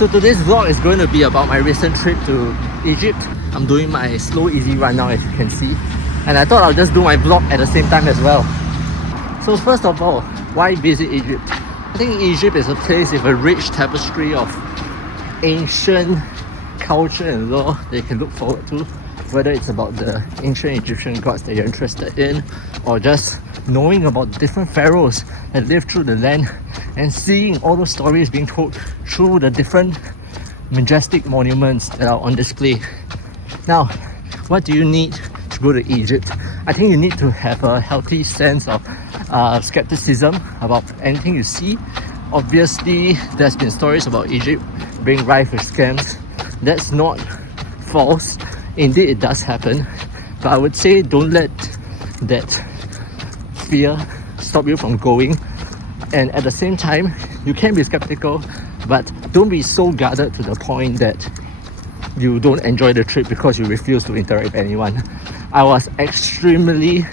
So today's vlog is going to be about my recent trip to Egypt. I'm doing my slow easy run now, as you can see, and I thought I'll just do my vlog at the same time as well. So first of all, why visit Egypt? I think Egypt is a place with a rich tapestry of ancient culture and law that you can look forward to, whether it's about the ancient Egyptian gods that you're interested in, or just knowing about different pharaohs that lived through the land and seeing all those stories being told through the different majestic monuments that are on display. Now, what do you need to go to Egypt? I think you need to have a healthy sense of skepticism about anything you see. Obviously, there's been stories about Egypt being rife with scams. That's not false. Indeed, it does happen. But I would say don't let that fear stop you from going. And at the same time, you can be skeptical, but don't be so guarded to the point that you don't enjoy the trip because you refuse to interact with anyone. I was extremely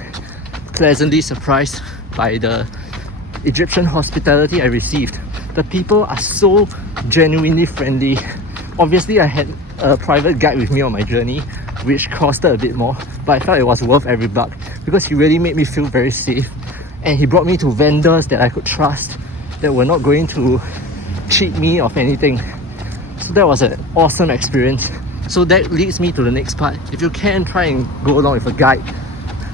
pleasantly surprised by the Egyptian hospitality I received. The people are so genuinely friendly. Obviously, I had a private guide with me on my journey, which costed a bit more, but I felt it was worth every buck because he really made me feel very safe, and he brought me to vendors that I could trust, that were not going to cheat me of anything. So that was an awesome experience. So that leads me to the next part. If you can, try and go along with a guide,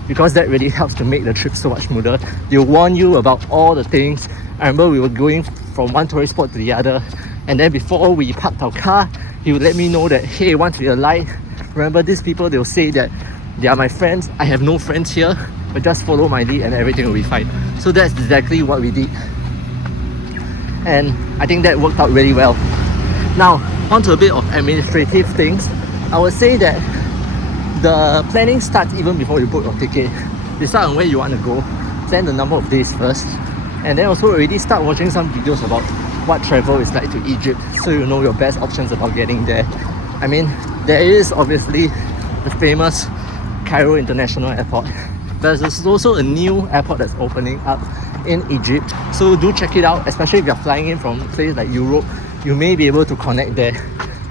because that really helps to make the trip so much smoother. They'll warn you about all the things. I remember we were going from one tourist spot to the other, and then before we parked our car, he would let me know that, hey, once we alight, remember these people, they'll say that they are my friends. I have no friends here, but just follow my lead and everything will be fine. So that's exactly what we did, and I think that worked out really well. Now, onto a bit of administrative things. I would say that the planning starts even before you book your ticket. Decide on where you want to go, plan the number of days first, and then also already start watching some videos about what travel is like to Egypt, so you know your best options about getting there. I mean, there is obviously the famous Cairo International Airport. There's also a new airport that's opening up in Egypt, so do check it out, especially if you're flying in from a place like Europe. You may be able to connect there,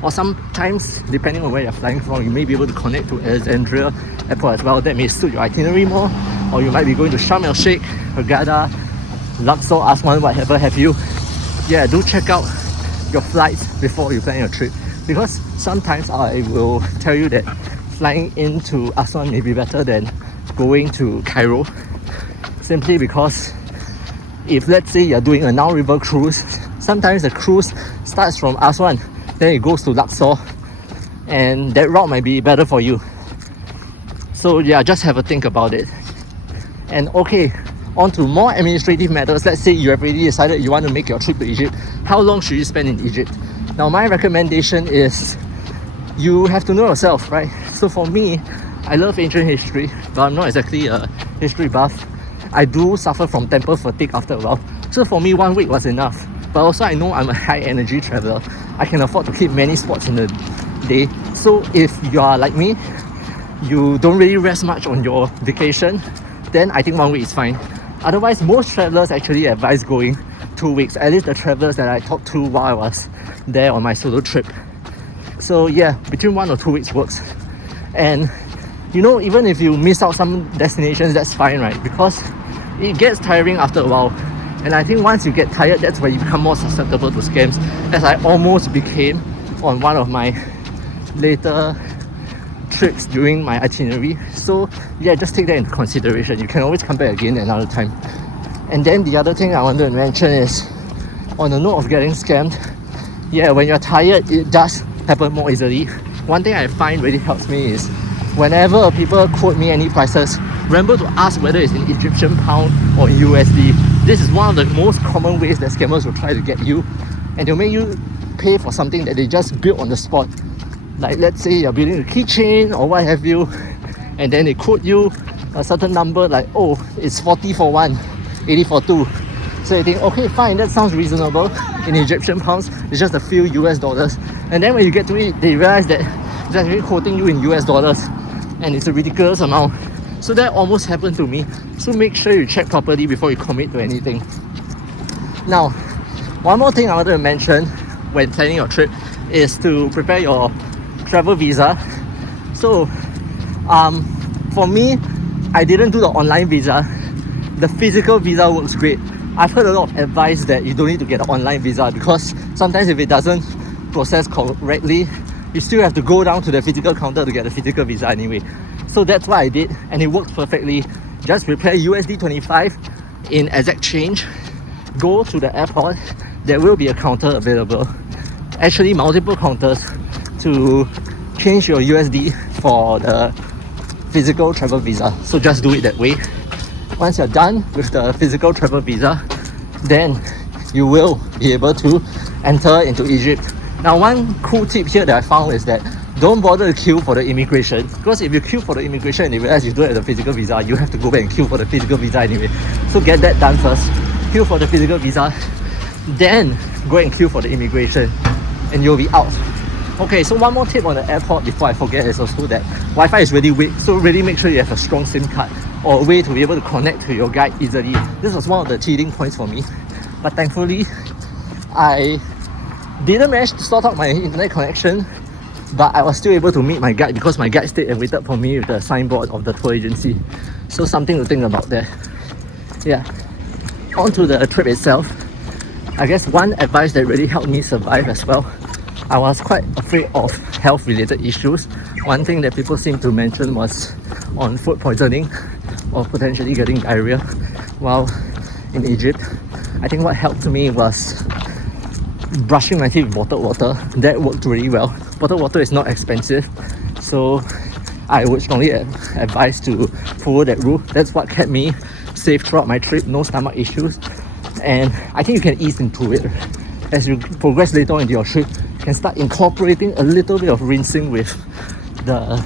or sometimes, depending on where you're flying from, you may be able to connect to Alexandria Airport as well. That may suit your itinerary more, or you might be going to Sharm el Sheikh, Hurghada, Luxor, Aswan, whatever have you. Yeah, do check out your flights before you plan your trip, because sometimes I will tell you that flying into Aswan may be better than going to Cairo, simply because if, let's say, you're doing a Nile River cruise, sometimes the cruise starts from Aswan, then it goes to Luxor, and that route might be better for you. So yeah, just have a think about it. And okay, on to more administrative matters. Let's say you have already decided you want to make your trip to Egypt. How long should you spend in Egypt? Now, my recommendation is you have to know yourself, right? So for me, I love ancient history, but I'm not exactly a history buff. I do suffer from temple fatigue after a while. So for me, 1 week was enough. But also I know I'm a high energy traveler. I can afford to hit many spots in the day. So if you are like me, you don't really rest much on your vacation, then I think 1 week is fine. Otherwise, most travelers actually advise going 2 weeks, at least the travelers that I talked to while I was there on my solo trip. So yeah, between 1 or 2 weeks works. And you know, even if you miss out some destinations, that's fine, right? Because it gets tiring after a while. And I think once you get tired, that's where you become more susceptible to scams, as I almost became on one of my later trips during my itinerary. So yeah, just take that into consideration. You can always come back again another time. And then the other thing I wanted to mention is, on the note of getting scammed, yeah, when you're tired, it does happen more easily. One thing I find really helps me is, whenever people quote me any prices, remember to ask whether it's in Egyptian pound or in USD. This is one of the most common ways that scammers will try to get you, and they'll make you pay for something that they just built on the spot. Like, let's say you're building a keychain or what have you, and then they quote you a certain number, like, oh, it's 40 for 1, 80 for 2. So you think, okay, fine, that sounds reasonable. In Egyptian pounds, it's just a few US dollars. And then when you get to it, they realize that it's actually quoting you in US dollars, and it's a ridiculous amount. So that almost happened to me. So make sure you check properly before you commit to anything. Now, one more thing I wanted to mention when planning your trip is to prepare your travel visa. So for me, I didn't do the online visa. The physical visa works great. I've heard a lot of advice that you don't need to get an online visa because sometimes if it doesn't process correctly, you still have to go down to the physical counter to get the physical visa anyway. So that's what I did, and it worked perfectly. Just prepare USD 25 in exact change, go to the airport, there will be a counter available, actually multiple counters, to change your USD for the physical travel visa. So just do it that way. Once you're done with the physical travel visa, then you will be able to enter into Egypt. Now, one cool tip here that I found is that don't bother to queue for the immigration, because if you queue for the immigration and you realize you don't have the physical visa, you have to go back and queue for the physical visa anyway. So get that done first. Queue for the physical visa, then go and queue for the immigration, and you'll be out. Okay, so one more tip on the airport before I forget is also that Wi-Fi is really weak, so really make sure you have a strong SIM card or a way to be able to connect to your guide easily. This was one of the cheating points for me, but thankfully I didn't manage to sort out my internet connection, but I was still able to meet my guide because my guide stayed and waited for me with the signboard of the tour agency. So something to think about there. Yeah, on to the trip itself. I guess one advice that really helped me survive as well, I was quite afraid of health related issues. One thing that people seem to mention was on food poisoning or potentially getting diarrhea while in Egypt. I think what helped me was brushing my teeth with bottled water. That worked really well. Bottled water is not expensive, so I would strongly advise to follow that rule. That's what kept me safe throughout my trip, no stomach issues. And I think you can ease into it. As you progress later on into your trip, you can start incorporating a little bit of rinsing with the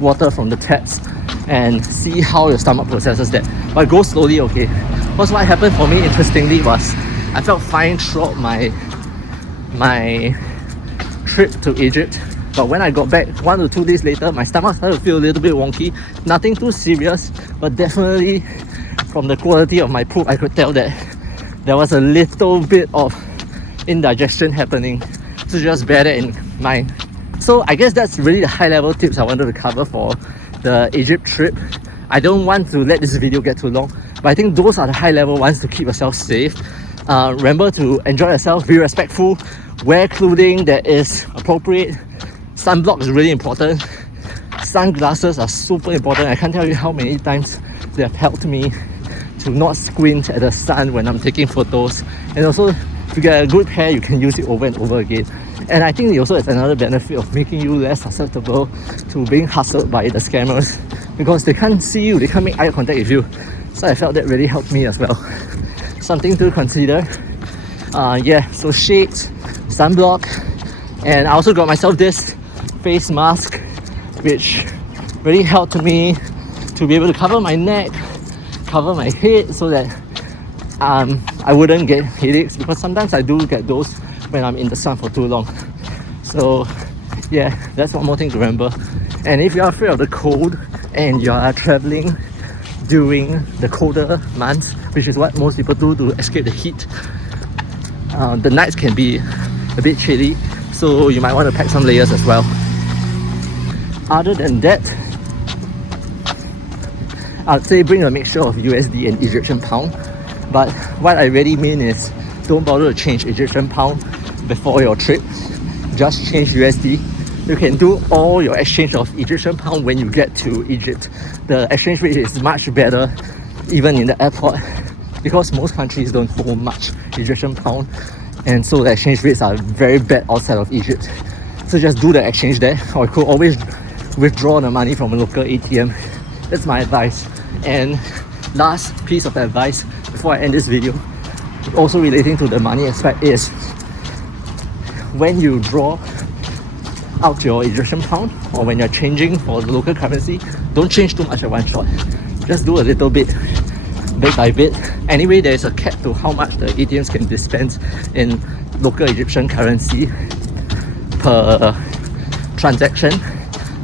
water from the taps and see how your stomach processes that. But go slowly, okay? Because what happened for me, interestingly, was I felt fine throughout my trip to Egypt. But when I got back 1 to 2 days later, my stomach started to feel a little bit wonky. Nothing too serious, but definitely from the quality of my poop, I could tell that there was a little bit of indigestion happening. So just bear that in mind. So I guess that's really the high level tips I wanted to cover for the Egypt trip. I don't want to let this video get too long, but I think those are the high level ones to keep yourself safe. Remember to enjoy yourself, be respectful, wear clothing that is appropriate. Sunblock is really important. Sunglasses are super important. I can't tell you how many times they have helped me to not squint at the sun when I'm taking photos. And also, if you get a good pair, you can use it over and over again. And I think it also has another benefit of making you less susceptible to being hustled by the scammers, because they can't see you, they can't make eye contact with you. So I felt that really helped me as well. Something to consider. Yeah, so shades, sunblock, and I also got myself this face mask, which really helped me to be able to cover my neck, cover my head, so that I wouldn't get headaches, because sometimes I do get those when I'm in the sun for too long. So yeah, that's one more thing to remember. And if you're afraid of the cold and you are traveling during the colder months, which is what most people do to escape the heat, the nights can be a bit chilly, so you might want to pack some layers as well. Other than that, I'd say bring a mixture of USD and Egyptian pound. But what I really mean is, don't bother to change Egyptian pound before your trip. Just change USD. You can do all your exchange of Egyptian pound when you get to Egypt. The exchange rate is much better even in the airport, because most countries don't hold much Egyptian pound, and so the exchange rates are very bad outside of Egypt. So just do the exchange there, or you could always withdraw the money from a local ATM. That's my advice. And last piece of advice before I end this video, also relating to the money aspect, is when you draw out your Egyptian pound, or when you're changing for the local currency, don't change too much at one shot. Just do a little bit by bit. Anyway, there is a cap to how much the ATMs can dispense in local Egyptian currency per transaction.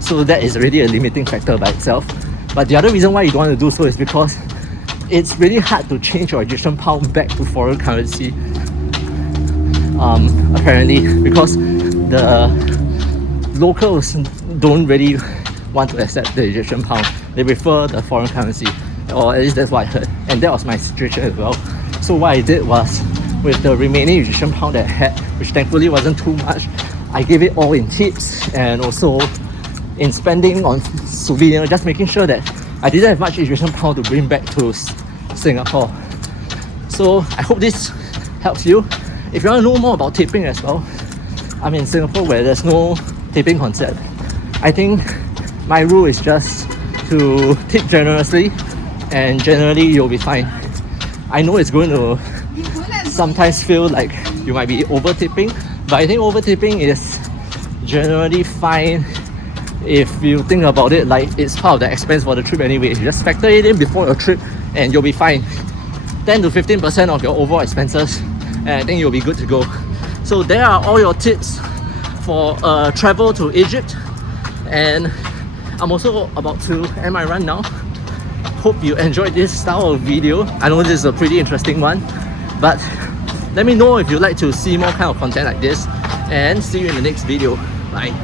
So that is already a limiting factor by itself. But the other reason why you don't want to do so is because it's really hard to change your Egyptian pound back to foreign currency apparently, because the locals don't really want to accept the Egyptian pound. They prefer the foreign currency, or at least that's what I heard. And that was my situation as well. So what I did was, with the remaining Egyptian pound that I had, which thankfully wasn't too much, I gave it all in tips and also in spending on souvenir, just making sure that I didn't have much Egyptian pound to bring back to Singapore. So I hope this helps you. If you want to know more about tipping as well, I'm in Singapore where there's no tipping concept. I think my rule is just to tip generously, and generally you'll be fine. I know it's going to sometimes feel like you might be over tipping, but I think over tipping is generally fine if you think about it like it's part of the expense for the trip anyway. You just factor it in before your trip and you'll be fine. 10 to 15% of your overall expenses, and I think you'll be good to go. So there are all your tips for travel to Egypt, and I'm also about to end my run now. Hope you enjoyed this style of video. I know this is a pretty interesting one, but let me know if you'd like to see more kind of content like this, and see you in the next video. Bye.